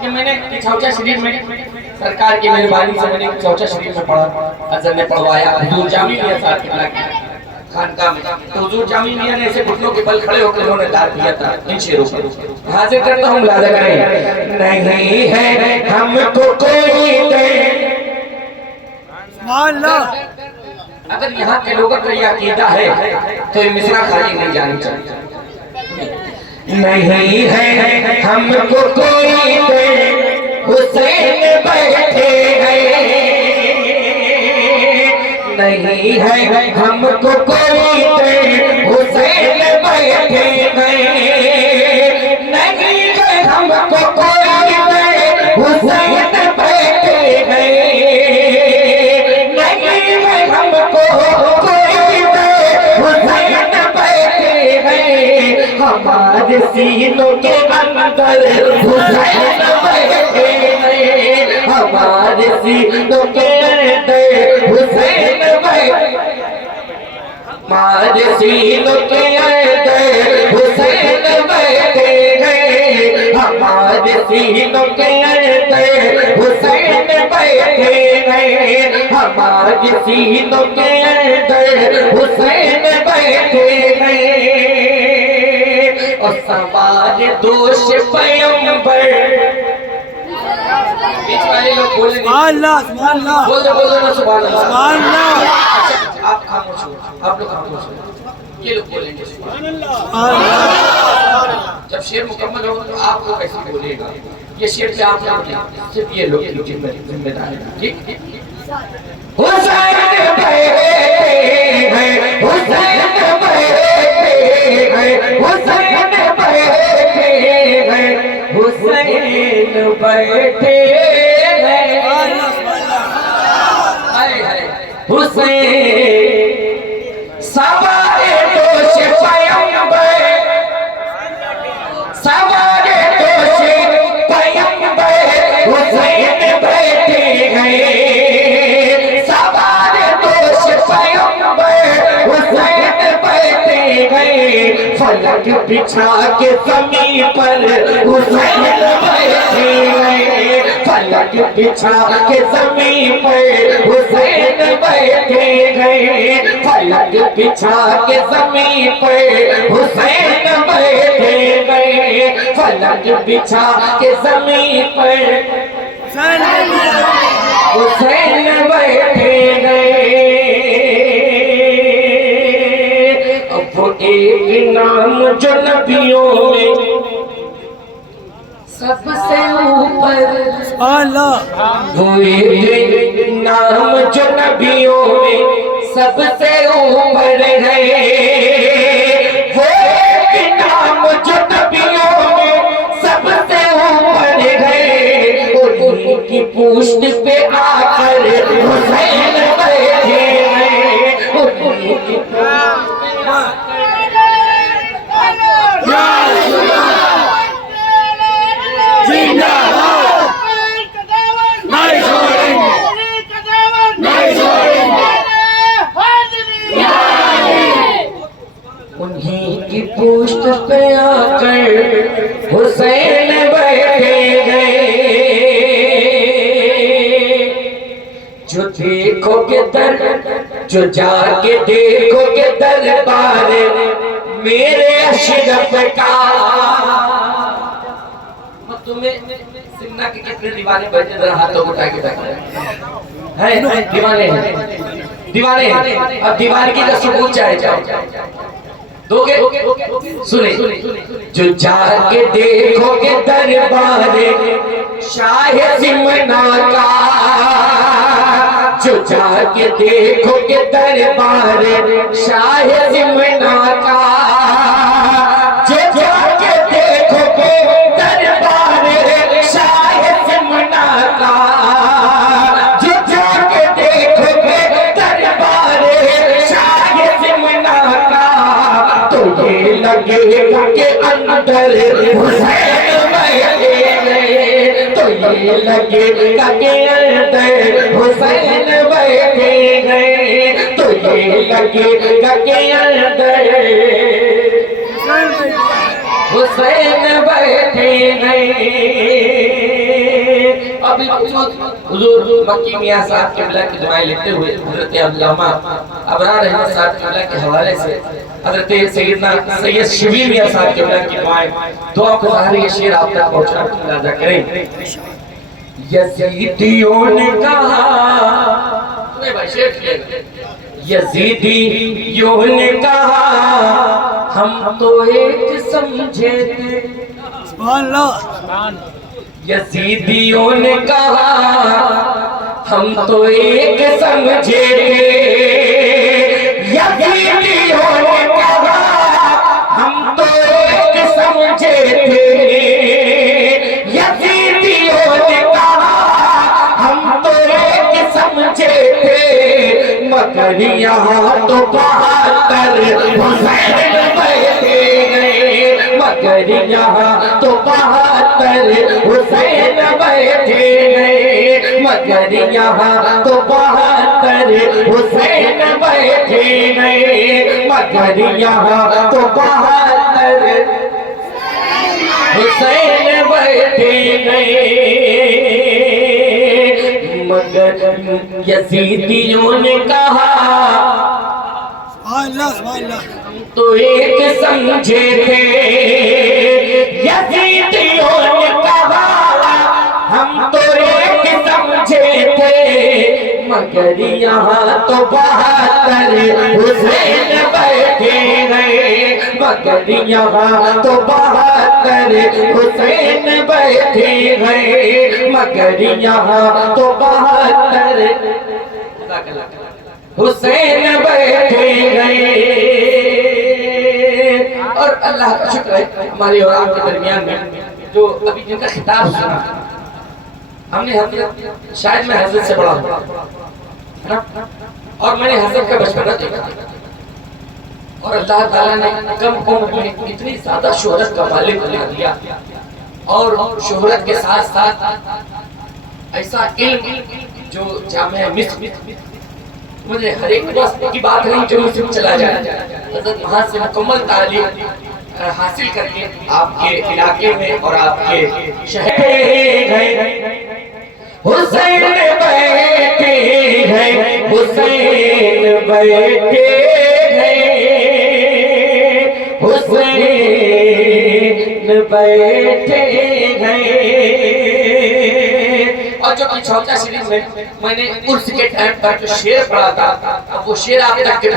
कि मैंने चौचा शरीफ में सरकार की मेहरबानी से मैंने चौचा शरीफ में पढ़ा, अजहर में पढ़वाया, हुजूर जामी मियां साहब की बना खानका में। तो हुजूर जामी मियां ने ऐसे घुटनों के बल खड़े होकर उन्होंने दाद दिया था इन शेरों पर। हाजिर करता हूँ, मुलाजा करें। नहीं है हमको कोई अगर यहाँ के लोगों का यह अकीदा है तो ये मिसरा खाली नहीं जानी चाहिए। नहीं है हमको कोई हुसैन बैठे हैं, नहीं है हमको कोई हुसैन बैठे हैं, नहीं है हमको कोई हुसैन बैठे हैं, नहीं है हमको कोई हुसैन बैठे हैं, हमारे सीनों के अंदर हुसैन बैठे हैं, हमारे सीनों के अंदर हुसैन हमारे सीनों के अंदर हुसैन बैठे हैं, हमारे सीनों के अंदर हुसैन बैठे हैं, हमारे सीनों के अंदर हुसैन बैठे हैं। और सवाल दोष पैगंबर बीच वाले लोग बोले बोलो ना सुभान अल्लाह। आप खामोश हो, आप लोग खामोश हो, ये लोग बोलेंगे सुभान अल्लाह। जब शेर मुकम्मल होगा तो आप लोग ऐसे बोलेगा, ये शेर पे आप लोग नहीं, सिर्फ ये लोग जिम्मेदार है। ठीक हुसैन बैठे हैं, हुसैन बैठे हैं, हुसैन बैठे हैं, हुसैन बैठे हुसैन सवारे दोष पैगंबर, सवारे दोष पैगंबर हुसैन बैठे हैं, सवारे दोष पैगंबर हुसैन बैठे हैं, फलक बिछा के ज़मीन पर हुसैन बैठे हैं, फलक बिछा के ज़मीन पर हुसैन बैठे हैं, फलक बिछा के ज़मीन पर हुसैन बैठे हैं, फलक बिछा के ज़मीन पर हुसैन बैठे हैं। अब वो एक नाम जो नबियों में सबसे ऊपर, वो एक नाम जो नबियों में सबसे ऊपर है, वो एक नाम जो नबियों में सबसे ऊपर है, उनकी पुष्ट पे आकर हुसैन बैठे हैं, उनकी उन्हीं की पुष्ट पे आकर हुसैन बैठे गए। जो देखोगे दर, जो जाके देखोगे दरबार मेरे अशरफ का, तुम्हें सिन्ना के कितने दीवाने बैठे, जरा हाथों को उठा के बैठे हैं, दीवाने हैं, दीवाने हैं। अब दीवाने की तो सबूत चाहे दोगे, सुने, जो जाके देखोगे दरबार शाह सिमना का, जो जाके देखोगे दरबार शाह सिमना का, जो जाके देखोगे दरबार शाह सिमना का, जो जाके देखोगे दरबार शाह सिमना का, तो ये लगेगा के अंदर हुसैन बैठे हैं, तो ये लगेगा के अंदर हुसैन बैठे हैं, तो ये लगेगा के अंदर हुसैन बैठे हैं। काबिल मकसूद हुजूर मक्की मियां साहब क़िबला की दुआएं लेते हुए हज़रत अल्लामा अबरार रहमत साहब क़िबला के हवाले से हज़रत सैयदना सैयद शबीर मियां साहब क़िबला की दुआओं के ज़ाहिर ये शेर आप तक पहुंचाने की मुलाजा करें। यज़ीदियों ने कहा, सुने भाई शेर सुनिए। यज़ीदियों ने कहा हम तो एक समझे थे, यज़ीदियों ने कहा हम तो एक समझे थे, यज़ीदियों ने कहा हम तो एक समझे थे, यज़ीदियों ने कहा हम तो एक समझे थे, मगर यहाँ तो 72 हुसैन बैठे गए, मगर यहाँ तो 72 हुसैन बैठे गए, मगर यहाँ तो 72 हुसैन बैठे गए, मगर यहाँ तो 72 हुसैन बैठे गए। मगर यज़ीदियों ने कहा तो एक समझे थे, यज़ीदियों ने कहा हम तो एक समझे थे, मगर यहाँ तो 72 हुसैन बैठे गए, मगर यहाँ तो 72 हुसैन बैठे गए, मगर यहाँ तो 72 हुसैन बैठे गए। और अल्लाह का शुक्र है हमारे और आपके दरमियान में जो अभी जिनका खिताब सुना हमने शायद मैं हजरत से बड़ा हूँ और मैंने हजरत का बचपना देखा और अल्लाह ताला ने कम उम्र में इतनी ज्यादा शोहरत का मालिक बना दिया और शोहरत के साथ साथ ऐसा इल्म जो जामे मिस्र मुझे हर एक दोस्त की बात नहीं जो मुझसे चला जाए, हजरत वहाँ से मुकम्मल तालीम हासिल करके आपके इलाके में और आपके शहर हुसैन बैठे हैं, हुसैन बैठे हैं, हुसैन बैठे हैं। और जो पिछौता सीरीज में मैंने उर्स के टाइम पर जो शेर पढ़ा था वो शेर आप तक के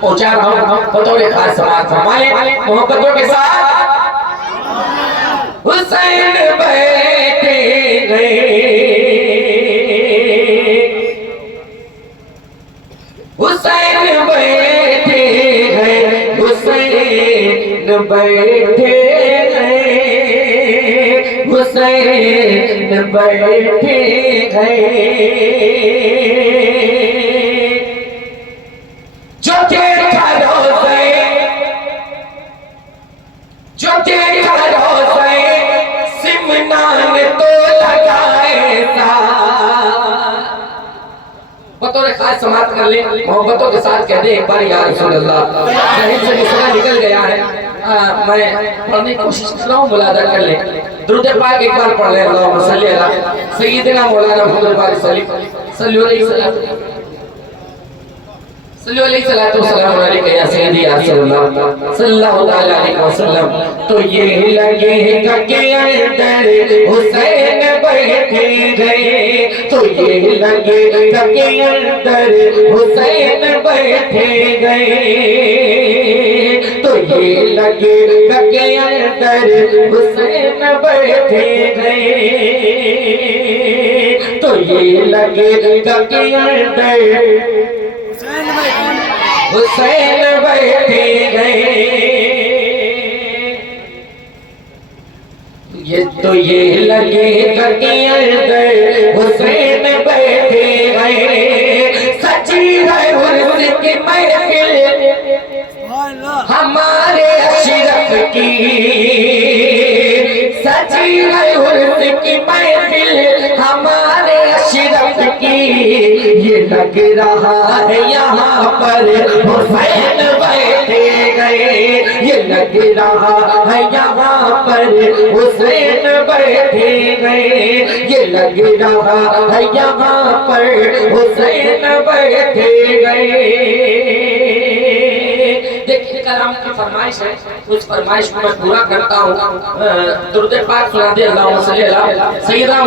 पहुंचा रहा हूँ बतौर खास समाज हमारे मोहब्बतों के साथ। हुसैन बैठे गए, हुसैन बैठे हैं, हुसैन बैठे हैं, हुसैन बैठे हैं। जो देखा रोज़े, जो देखा रोज़े सिमनान तो लगाए था। बतौर खास समाप्त कर ले, मोहब्बतों के साथ कह दे एक बार या रसूल अल्लाह, जहन से मिसरा निकल गया है। मैं पढ़ने की कोशिश कर रहा हूँ, मुलादा कर ले। दुरूद पाक एक बार पढ़ ले, अल्लाहुम्मा सल्ली अला सय्यिदिना मौलाना मुहम्मद बारिक सल्लल्लाहु अलैहि वसल्लम, सल्लल्लाहु अलैहि सलातो वसलाम अलैका या सय्यदी या सल्लल्लाहु तआला अलैहि वसल्लम। तो ये लगे के अंदर हुसैन बैठे गए, तो ये लगे के अंदर हुसैन बैठे गए, तो ये लगे के अंदर हुसैन बैठे गए, तो ये लगे के अंदर हुसैन बैठे गए। ये लगे के अंदर हुसैन बैठे गए। सची है उर्स की महफिल हमारे अशरफ की, सची है उर्स की महफिल हमारे अशरफ की ये लग रहा है यहाँ पर हुसैन बैठे गए, ये लग रहा है यहाँ पर हुसैन बैठे गए, ये लग रहा है यहाँ पर हुसैन बैठे गए। देखिए कलाम की फरमाइश है, उस फरमाइश को मैं पूरा करता हूँ। दुरूद पाक सुना दे अल्लाहुम्मा सल्ली अला सय्यिदना